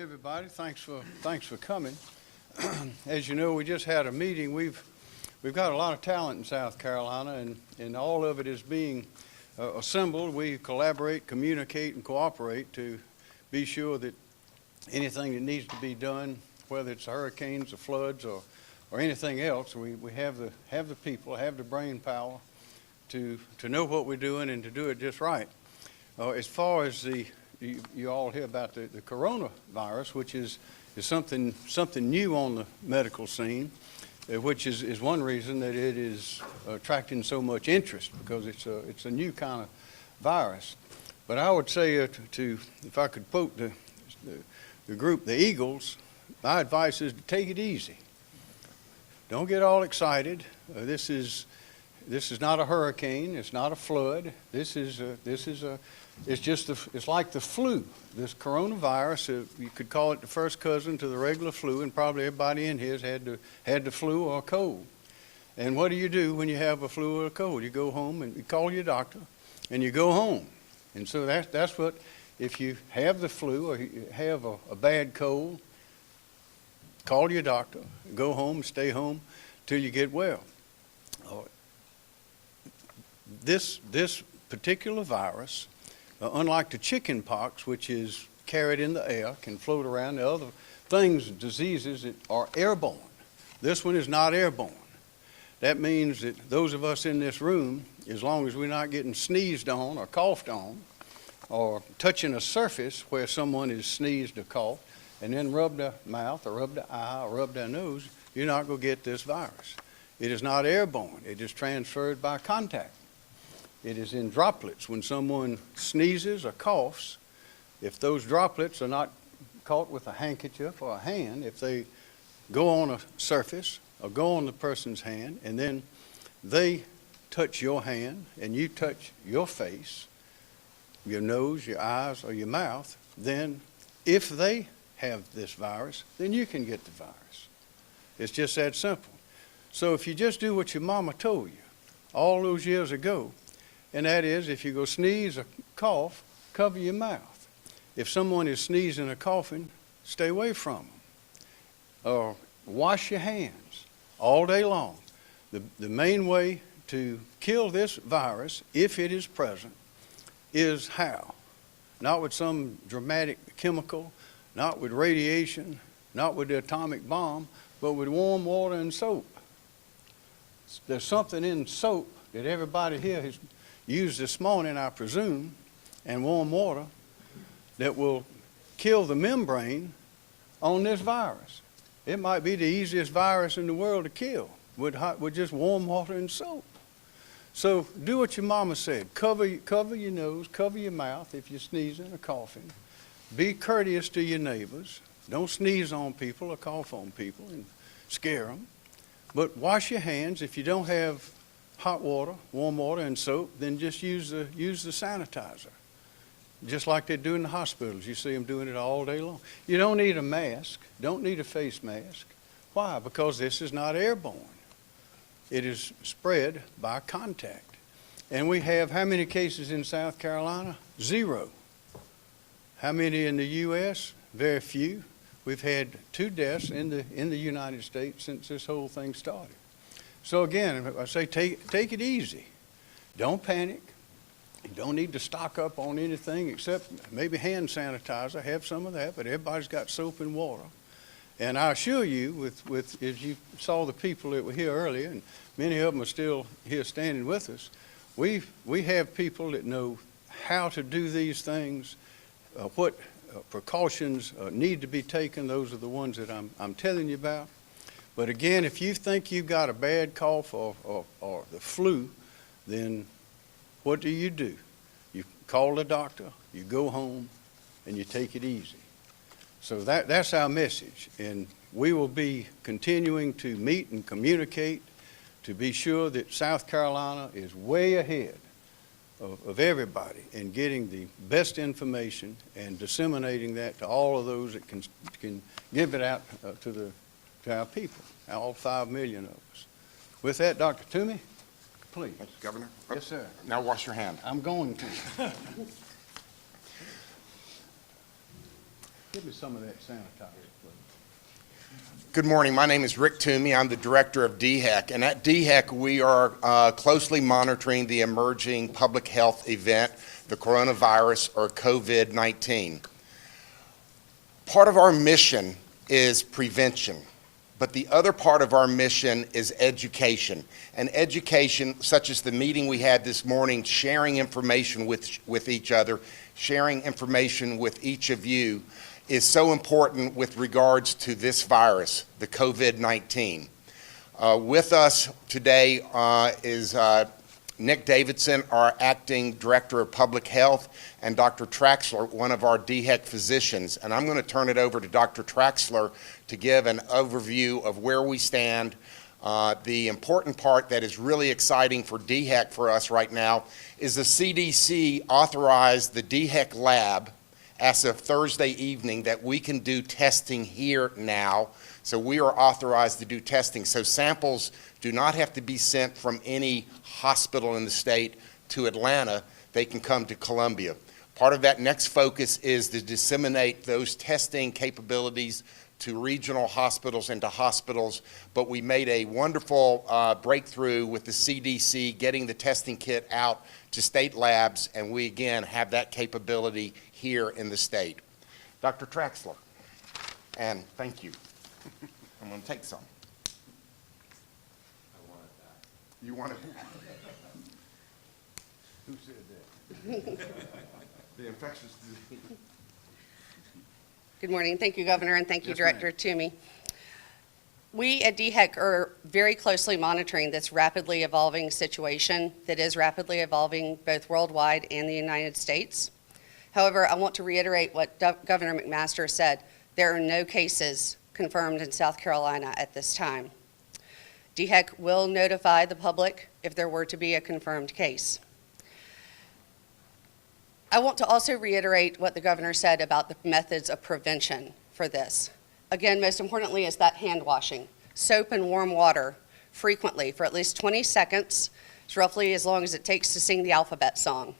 Everybody, thanks for coming. As you know, we just had a meeting. We've got a lot of talent in South Carolina, and all of it is being assembled. We collaborate, communicate, and cooperate to be sure that anything that needs to be done, whether it's hurricanes or floods or anything else, we have the people, have the brain power to know what we're doing and to do it just right. As far as you all hear about the coronavirus, which is something new on the medical scene, which is one reason that it is attracting so much interest, because it's a new kind of virus. But I would say if I could quote the group, the Eagles, my advice is to take it easy. Don't get all excited. This is not a hurricane. It's not a flood. It's like the flu. This coronavirus, you could call it the first cousin to the regular flu, and probably everybody in here has had the flu or a cold. And what do you do when you have a flu or a cold? You go home and you call your doctor, and you go home. And so that's what, if you have the flu or you have a bad cold, call your doctor, go home, stay home till you get well. This particular virus, unlike the chicken pox, which is carried in the air, can float around, the other things, diseases that are airborne. This one is not airborne. That means that those of us in this room, as long as we're not getting sneezed on or coughed on or touching a surface where someone has sneezed or coughed and then rubbed their mouth or rubbed their eye or rubbed their nose, you're not going to get this virus. It is not airborne. It is transferred by contact. It is in droplets. When someone sneezes or coughs, if those droplets are not caught with a handkerchief or a hand, if they go on a surface or go on the person's hand, and then they touch your hand and you touch your face, your nose, your eyes, or your mouth, then if they have this virus, then you can get the virus. It's just that simple. So if you just do what your mama told you all those years ago, and that is, if you go sneeze or cough, cover your mouth. If someone is sneezing or coughing, stay away from them. Or wash your hands all day long. The main way to kill this virus, if it is present, is how? Not with some dramatic chemical, not with radiation, not with the atomic bomb, but with warm water and soap. There's something in soap that everybody here has used this morning, I presume, and warm water that will kill the membrane on this virus. It might be the easiest virus in the world to kill with just warm water and soap. So do what your mama said. Cover your nose, cover your mouth if you're sneezing or coughing. Be courteous to your neighbors. Don't sneeze on people or cough on people and scare them. But wash your hands. If you don't have hot water, warm water, and soap, then just use the sanitizer, just like they do in the hospitals. You see them doing it all day long. You don't need a mask, don't need a face mask. Why? Because this is not airborne. It is spread by contact. And we have how many cases in South Carolina? 0. How many in the U.S.? Very few. We've had 2 deaths in the United States since this whole thing started. So again, I say take it easy. Don't panic. You don't need to stock up on anything except maybe hand sanitizer. Have some of that, but everybody's got soap and water. And I assure you, as you saw the people that were here earlier, and many of them are still here standing with us, we have people that know how to do these things, what precautions need to be taken. Those are the ones that I'm telling you about. But again, if you think you've got a bad cough or the flu, then what do? You call the doctor, you go home, and you take it easy. So that's our message. And we will be continuing to meet and communicate to be sure that South Carolina is way ahead of everybody in getting the best information and disseminating that to all of those that can give it out to our people, all 5 million of us. With that, Dr. Toomey, please. Thank you, Governor. Yes, sir. Now wash your hand. I'm going to. Give me some of that sanitizer, please. Good morning. My name is Rick Toomey. I'm the director of DHEC. And at DHEC, we are closely monitoring the emerging public health event, the coronavirus or COVID-19. Part of our mission is prevention, but the other part of our mission is education. And education, such as the meeting we had this morning, sharing information with each other, sharing information with each of you, is so important with regards to this virus, the COVID-19. With us today is Nick Davidson, our acting director of public health, and Dr. Traxler, one of our DHEC physicians. And I'm going to turn it over to Dr. Traxler to give an overview of where we stand. The important part that is really exciting for DHEC for us right now is the CDC authorized the DHEC lab as of Thursday evening that we can do testing here now. So we are authorized to do testing. So samples do not have to be sent from any hospital in the state to Atlanta. They can come to Columbia. Part of that next focus is to disseminate those testing capabilities to regional hospitals and to hospitals. But we made a wonderful breakthrough with the CDC getting the testing kit out to state labs, and we again have that capability here in the state. Dr. Traxler, and thank you. I'm going to take some. I want it back. You want it? Who said that? The infectious disease. Good morning. Thank you, Governor, and thank you, Yes, Director Toomey. We at DHEC are very closely monitoring this rapidly evolving situation that is rapidly evolving both worldwide and the United States. However, I want to reiterate what Governor McMaster said. There are no cases confirmed in South Carolina at this time. DHEC will notify the public if there were to be a confirmed case. I want to also reiterate what the governor said about the methods of prevention for this. Again, most importantly is that hand washing. Soap and warm water frequently for at least 20 seconds. It's roughly as long as it takes to sing the alphabet song.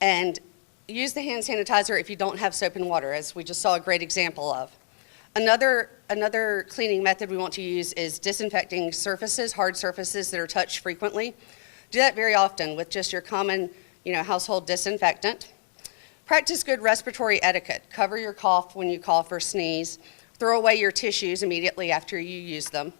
And use the hand sanitizer if you don't have soap and water, as we just saw a great example of. Another cleaning method we want to use is disinfecting surfaces, hard surfaces that are touched frequently. Do that very often with just your common, household disinfectant. Practice good respiratory etiquette. Cover your cough when you cough or sneeze. Throw away your tissues immediately after you use them.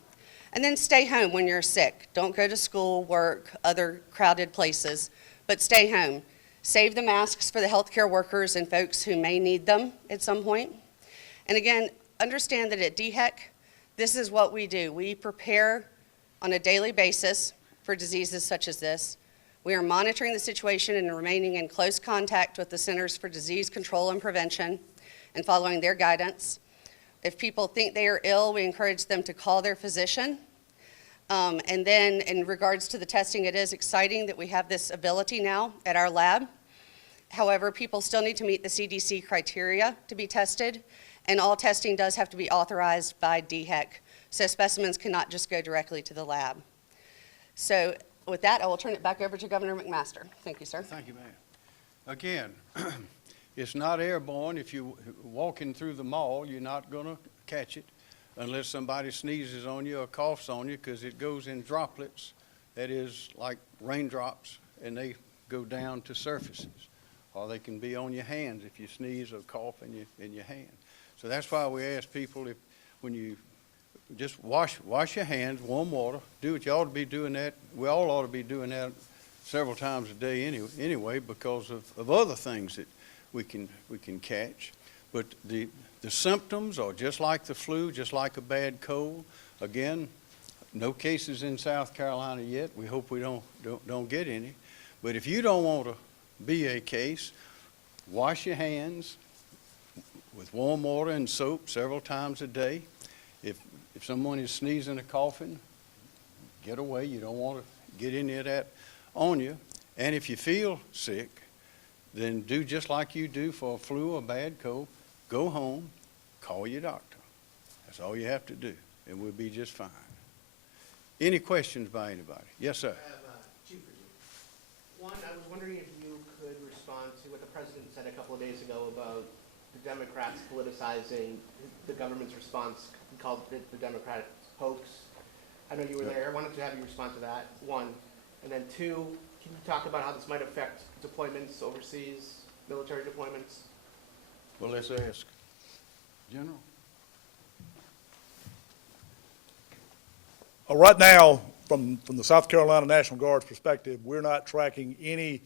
And then stay home when you're sick. Don't go to school, work, other crowded places, but stay home. Save the masks for the healthcare workers and folks who may need them at some point. And again, understand that at DHEC, this is what we do. We prepare on a daily basis for diseases such as this. We are monitoring the situation and remaining in close contact with the Centers for Disease Control and Prevention and following their guidance. If people think they are ill, we encourage them to call their physician. And then in regards to the testing, it is exciting that we have this ability now at our lab. However, people still need to meet the CDC criteria to be tested, and all testing does have to be authorized by DHEC, so specimens cannot just go directly to the lab. So with that, I will turn it back over to Governor McMaster. Thank you, sir. Thank you, ma'am. Again, it's not airborne. If you're walking through the mall, you're not going to catch it unless somebody sneezes on you or coughs on you, because it goes in droplets, that is like raindrops, and they go down to surfaces. Or they can be on your hands if you sneeze or cough in your hand. So that's why we ask people, when you just wash your hands, warm water, do what you ought to be doing that. We all ought to be doing that several times a day anyway, because of other things that we can catch. But the symptoms are just like the flu, just like a bad cold. Again, no cases in South Carolina yet. We hope we don't get any. But if you don't want to be a case, wash your hands with warm water and soap several times a day. If someone is sneezing or coughing, get away. You don't want to get any of that on you. And if you feel sick, then do just like you do for a flu or bad cold. Go home, call your doctor. That's all you have to do, and we'll be just fine. Any questions by anybody? Yes, sir. I have two for you. One, I was wondering if you could respond to what the president said a couple of days ago about the Democrats politicizing the government's response. He called it the Democratic hoax. I know you were there. I wanted to have you respond to that, one. And then two, can you talk about how this might affect deployments overseas, military deployments? Well, let's ask. General? Right now, from the South Carolina National Guard's perspective, we're not tracking any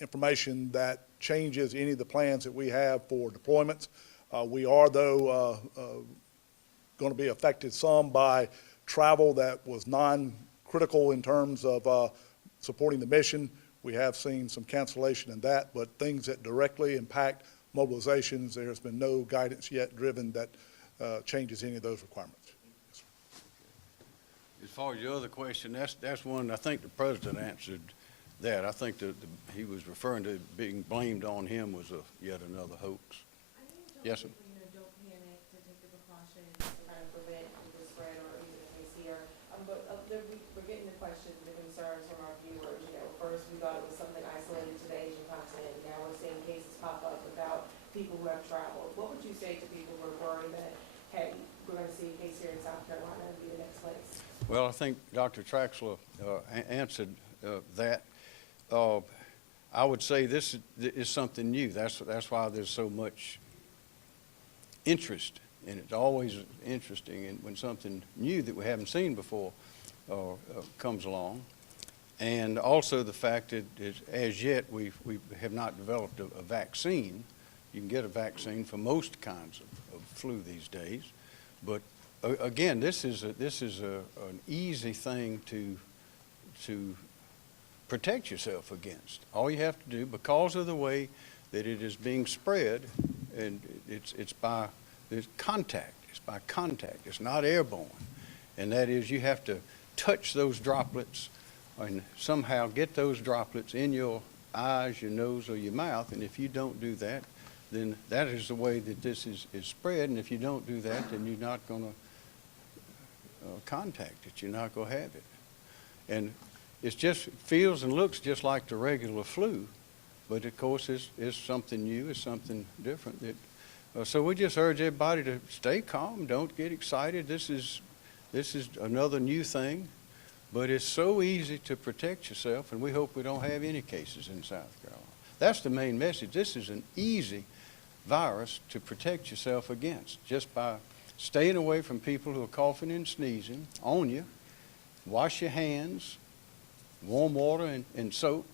information that changes any of the plans that we have for deployments. We are, though, going to be affected some by travel that was non-critical in terms of supporting the mission. We have seen some cancellation in that, but things that directly impact mobilizations, there's been no guidance yet driven that changes any of those requirements. As far as your other question, that's one, I think the president answered that. I think that he was referring to being blamed on him was yet another hoax. Yes, sir. Don't panic, to take the precautions to kind of prevent the spread or even if it's here. But we're getting the questions, the concerns from our viewers. First we thought it was something isolated to the Asian continent. Now we're seeing cases pop up about people who have traveled. What would you say to people who are worried that, hey, we're going to see a case here in South Carolina and be the next place? Well, I think Dr. Traxler answered that. I would say this is something new. That's why there's so much interest, and it's always interesting when something new that we haven't seen before comes along. And also the fact that as yet we have not developed a vaccine. You can get a vaccine for most kinds of flu these days, but again, this is an easy thing to protect yourself against. All you have to do, because of the way that it is being spread, and it's by contact. It's by contact. It's not airborne, and that is you have to touch those droplets and somehow get those droplets in your eyes, your nose, or your mouth. And if you don't do that, then that is the way that this is spread. And if you don't do that, then you're not going to contact it. You're not going to have it. And it just feels and looks just like the regular flu, but of course it's something new. It's something different. So we just urge everybody to stay calm. Don't get excited. This is another new thing. But it's so easy to protect yourself, and we hope we don't have any cases in South Carolina. That's the main message. This is an easy virus to protect yourself against, just by staying away from people who are coughing and sneezing on you. Wash your hands, warm water and soap.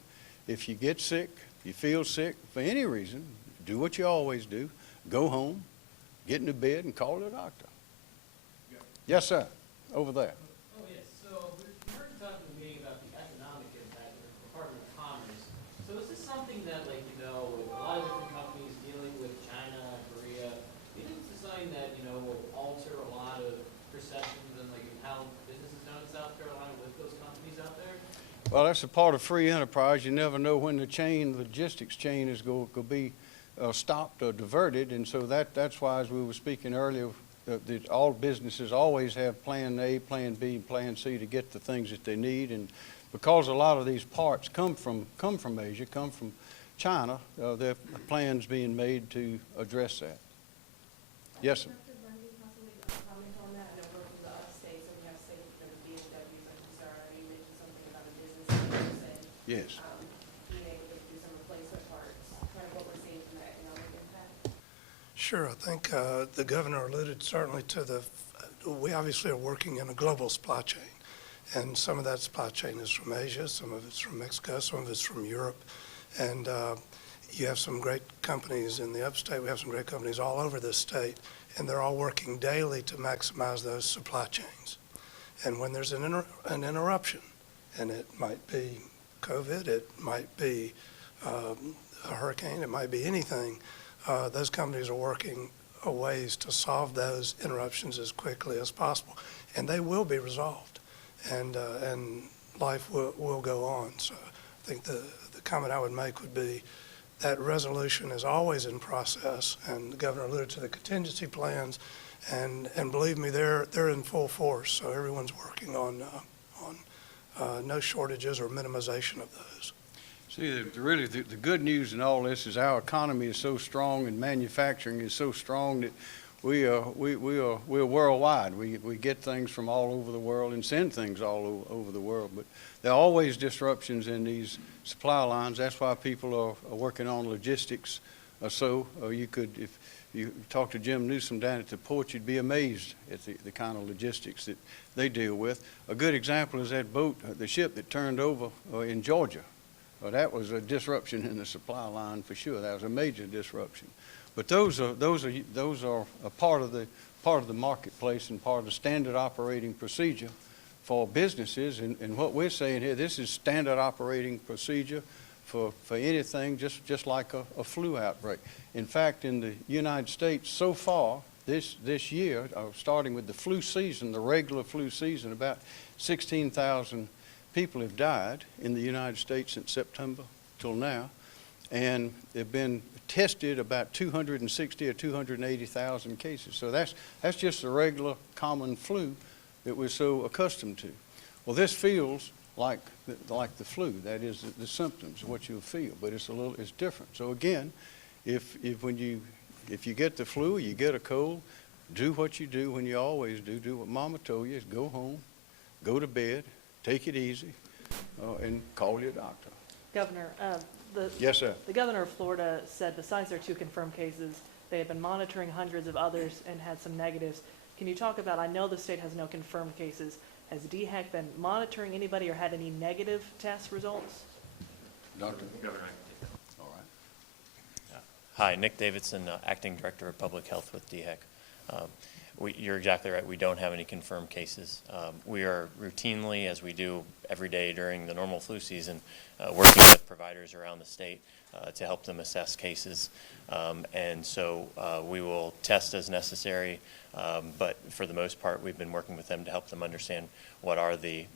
If you get sick, you feel sick for any reason, do what you always do. Go home, get into bed, and call the doctor. Yeah. Yes, sir. Over there. Oh, yes. So we heard you talking to me about the economic impact of the Department of Commerce. So is this something that, with a lot of different companies dealing with China, Korea, is this something that, will alter a lot of perceptions and, how business is done in South Carolina with those companies out there? Well, that's a part of free enterprise. You never know when the logistics chain is going to be stopped or diverted, and so that's why, as we were speaking earlier, that all businesses always have plan A, plan B, and plan C to get the things that they need. And because a lot of these parts come from Asia, come from China, there are plans being made to address that. Yes, sir. Dr. Bundy, possibly comment on that? I know we're from the upstate, so we have states that the BMWs are concerned. You mentioned something about a business and Yes. being able to do some replacement parts, kind of what we're seeing from the economic impact. Sure. I think the governor alluded certainly to we obviously are working in a global supply chain, and some of that supply chain is from Asia, some of it's from Mexico, some of it's from Europe, and you have some great companies in the upstate. We have some great companies all over this state, and they're all working daily to maximize those supply chains. And when there's an interruption, and it might be COVID, it might be a hurricane, it might be anything, those companies are working ways to solve those interruptions as quickly as possible, and they will be resolved, and life will go on. So I think the comment I would make would be that resolution is always in process, and the governor alluded to the contingency plans, and believe me, they're in full force. So everyone's working on no shortages or minimization of those. See, really, the good news in all this is our economy is so strong and manufacturing is so strong that we're worldwide. We get things from all over the world and send things all over the world. But there are always disruptions in these supply lines. That's why people are working on logistics. So you could, if you talk to Jim Newsom down at the port, you'd be amazed at the kind of logistics that they deal with. A good example is that boat, the ship that turned over in Georgia. That was a disruption in the supply line for sure. That was a major disruption. But those are a part of the marketplace and part of the standard operating procedure for businesses. And what we're saying here, this is standard operating procedure for anything, just like a flu outbreak. In fact, in the United States so far this year, starting with the flu season, the regular flu season, about 16,000 people have died in the United States since September till now, and they've been tested about 260 or 280,000 cases. So that's just the regular common flu that we're so accustomed to. Well, this feels like the flu. That is the symptoms of what you'll feel, but it's different. So again, if you get the flu, you get a cold, do what you do when you always do. Do what Mama told you: is go home, go to bed, take it easy, and call your doctor. Governor, Yes, sir. the governor of Florida said besides their 2 confirmed cases, they have been monitoring hundreds of others and had some negatives. Can you talk about, I know the state has no confirmed cases, has DHEC been monitoring anybody or had any negative test results? Doctor? Governor. All right. Hi, Nick Davidson, Acting Director of Public Health with DHEC. You're exactly right. We don't have any confirmed cases. We are routinely, as we do every day during the normal flu season, working with providers around the state to help them assess cases. And so we will test as necessary, but for the most part, we've been working with them to help them understand what are the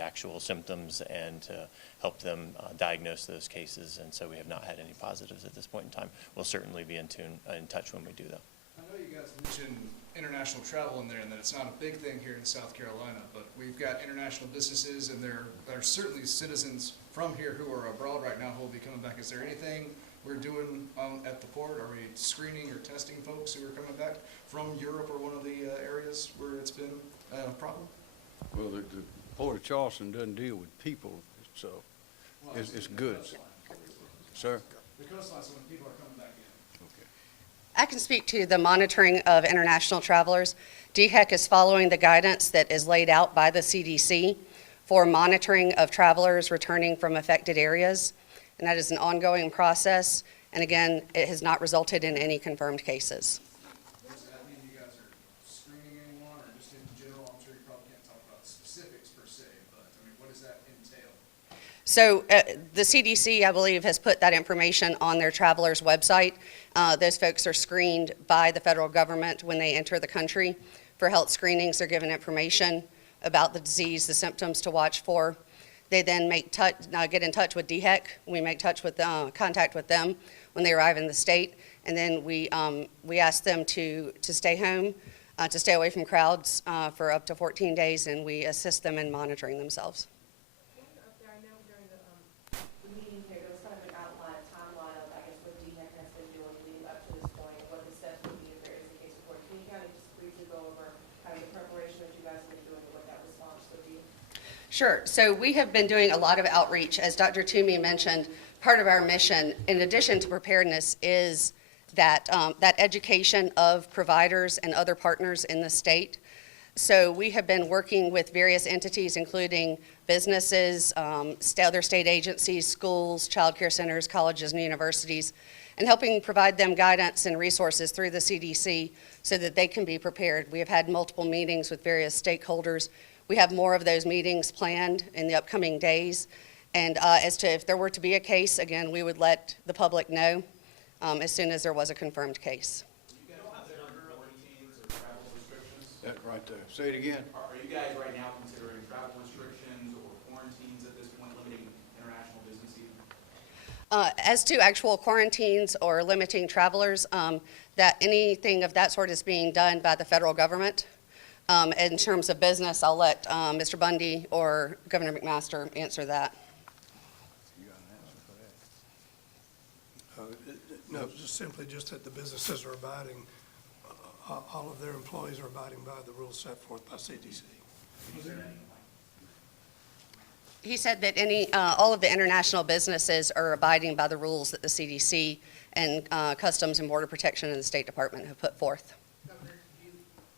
actual symptoms and to help them diagnose those cases. And so we have not had any positives at this point in time. We'll certainly be in touch when we do, though. I know you guys mentioned international travel in there and that it's not a big thing here in South Carolina, but we've got international businesses and there are certainly citizens from here who are abroad right now who will be coming back. Is there anything we're doing at the port? Are we screening or testing folks who are coming back from Europe or one of the areas where it's been a problem? Well, the Port of Charleston doesn't deal with people, so it's goods. Sir? The coastline, so when people are coming back in. Okay. I can speak to the monitoring of international travelers. DHEC is following the guidance that is laid out by the CDC for monitoring of travelers returning from affected areas, and that is an ongoing process. And again, it has not resulted in any confirmed cases. Does that mean you guys are screening anyone or just in general? I'm sure you probably can't talk about specifics per se, but I mean, what does that entail? So the CDC, I believe, has put that information on their travelers' website. Those folks are screened by the federal government when they enter the country. For health screenings, they're given information about the disease, the symptoms to watch for. They then get in touch with DHEC. We make contact with them when they arrive in the state, and then we ask them to stay home, to stay away from crowds for up to 14 days, and we assist them in monitoring themselves. Up there, I know during the meeting here, there was kind of an outline, a timeline of, I guess, what DHEC has been doing leading up to this point, and what the steps would be if there is a case report. Can you kind of just briefly go over kind of the preparation that you guys have been doing and what that response would be? Sure. So we have been doing a lot of outreach. As Dr. Toomey mentioned, part of our mission, in addition to preparedness, is that education of providers and other partners in the state. So we have been working with various entities, including businesses, other state agencies, schools, child care centers, colleges, and universities, and helping provide them guidance and resources through the CDC so that they can be prepared. We have had multiple meetings with various stakeholders. We have more of those meetings planned in the upcoming days. And as to if there were to be a case, again, we would let the public know as soon as there was a confirmed case. You guys consider quarantines or travel restrictions? That right there. Say it again. Are you guys right now considering travel restrictions or quarantines at this point, limiting international business even? As to actual quarantines or limiting travelers, that anything of that sort is being done by the federal government. In terms of business, I'll let Mr. Bundy or Governor McMaster answer that. You got that? No, just simply just that the businesses are abiding, all of their employees are abiding by the rules set forth by CDC. He said that all of the international businesses are abiding by the rules that the CDC and Customs and Border Protection and the State Department have put forth. Governor, do you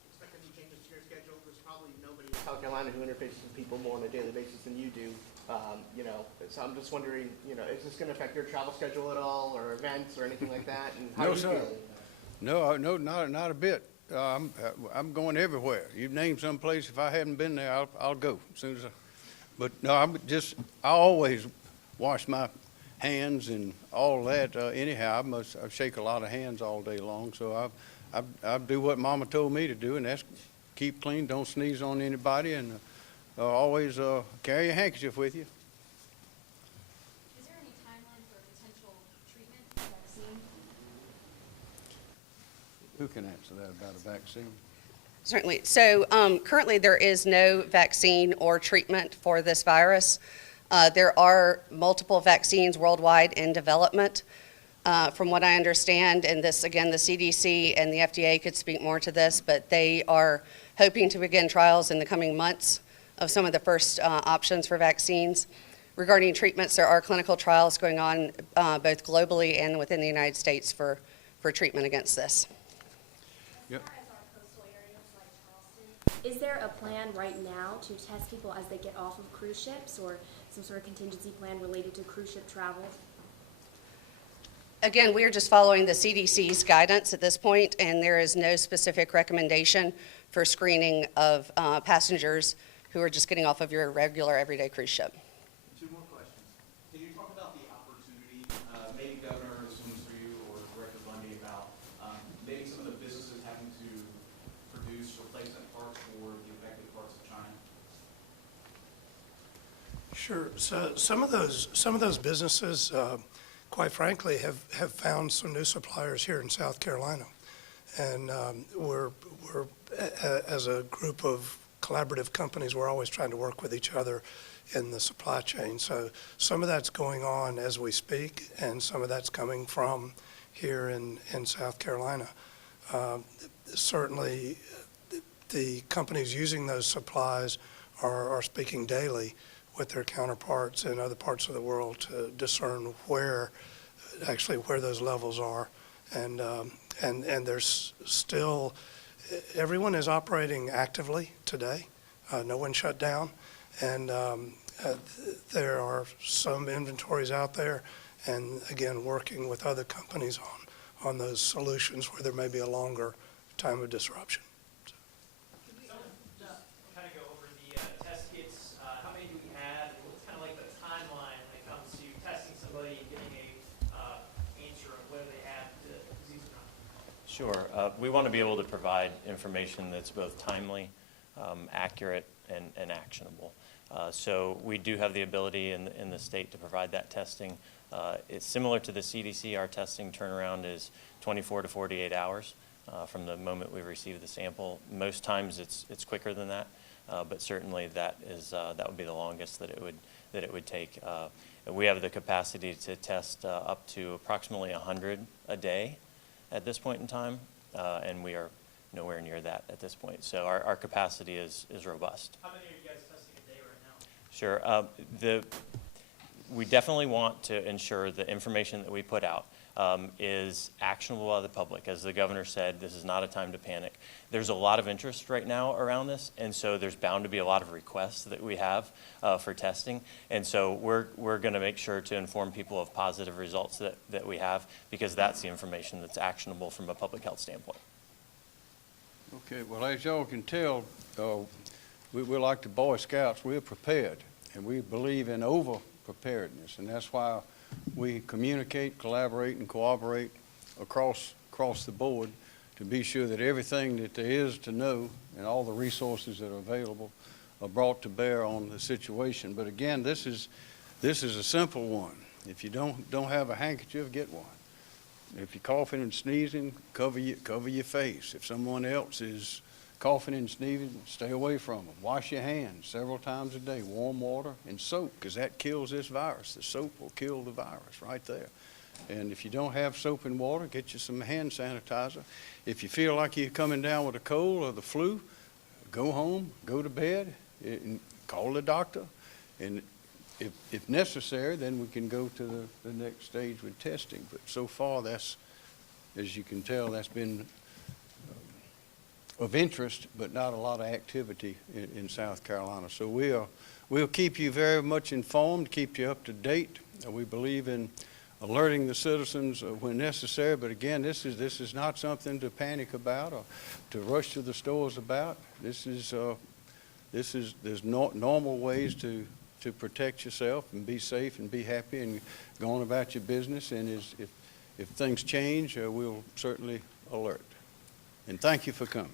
expect any changes to your schedule? There's probably nobody in South Carolina who interfaces with people more on a daily basis than you do. So I'm just wondering, is this going to affect your travel schedule at all, or events, or anything like that? And how No, are you sir. feeling? No, not a bit. I'm going everywhere. You name some place, if I haven't been there, I'll go as soon as but no, I always wash my hands and all that. Anyhow, I shake a lot of hands all day long, so I do what Mama told me to do, and that's keep clean, don't sneeze on anybody, and always carry a handkerchief with you. Is there any timeline for a potential treatment vaccine? Who can answer that about a vaccine? Certainly. So currently, there is no vaccine or treatment for this virus. There are multiple vaccines worldwide in development. From what I understand, and this, again, the CDC and the FDA could speak more to this, but they are hoping to begin trials in the coming months of some of the first options for vaccines. Regarding treatments, there are clinical trials going on both globally and within the United States for treatment against this. Yep. Is there a plan right now to test people as they get off of cruise ships, or some sort of contingency plan related to cruise ship travel? Again, we are just following the CDC's guidance at this point, and there is no specific recommendation for screening of passengers who are just getting off of your regular everyday cruise ship. Two more questions. Can you talk about the opportunity, maybe Governor, this one's for you, or Director Bundy, about maybe some of the businesses having to produce replacement parts for the affected parts of China? Sure. So some of those businesses, quite frankly, have found some new suppliers here in South Carolina. And we're as a group of collaborative companies, we're always trying to work with each other in the supply chain. So some of that's going on as we speak, and some of that's coming from here in South Carolina. Certainly, the companies using those supplies are speaking daily with their counterparts in other parts of the world to discern where those levels are. And there's still, everyone is operating actively today. No one shut down. And there are some inventories out there, and again, working with other companies on those solutions where there may be a longer time of disruption. Kind of go over the test kits. How many do we have? And what's kind of like the timeline when it comes to testing somebody and getting a answer of whether they have the disease or not? Sure. We want to be able to provide information that's both timely, accurate, and actionable. So we do have the ability in the state to provide that testing. It's similar to the CDC. Our testing turnaround is 24 to 48 hours from the moment we receive the sample. Most times it's quicker than that, but certainly that would be the longest that it would take. We have the capacity to test up to approximately 100 a day at this point in time, and we are nowhere near that at this point. So our capacity is robust. How many are you guys testing a day right now? Sure. We definitely want to ensure the information that we put out is actionable by the public. As the governor said, this is not a time to panic. There's a lot of interest right now around this, and so there's bound to be a lot of requests that we have for testing. And so we're going to make sure to inform people of positive results that we have, because that's the information that's actionable from a public health standpoint. Okay, well, as y'all can tell, we're like the Boy Scouts. We're prepared, and we believe in over-preparedness, and that's why we communicate, collaborate, and cooperate across the board to be sure that everything that there is to know and all the resources that are available are brought to bear on the situation. But again, this is a simple one. If you don't have a handkerchief, get one. If you're coughing and sneezing, cover your face. If someone else is coughing and sneezing, stay away from them. Wash your hands several times a day, warm water and soap, because that kills this virus. The soap will kill the virus right there. And if you don't have soap and water, get you some hand sanitizer. If you feel like you're coming down with a cold or the flu, go home, go to bed, and call the doctor. And if necessary, then we can go to the next stage with testing. But so far, that's, as you can tell, that's been of interest, but not a lot of activity in South Carolina. So we'll keep you very much informed, keep you up to date. We believe in alerting the citizens when necessary, but again, this is not something to panic about or to rush to the stores about. There's normal ways to protect yourself and be safe and be happy and go on about your business. And if things change, we'll certainly alert. And thank you for coming.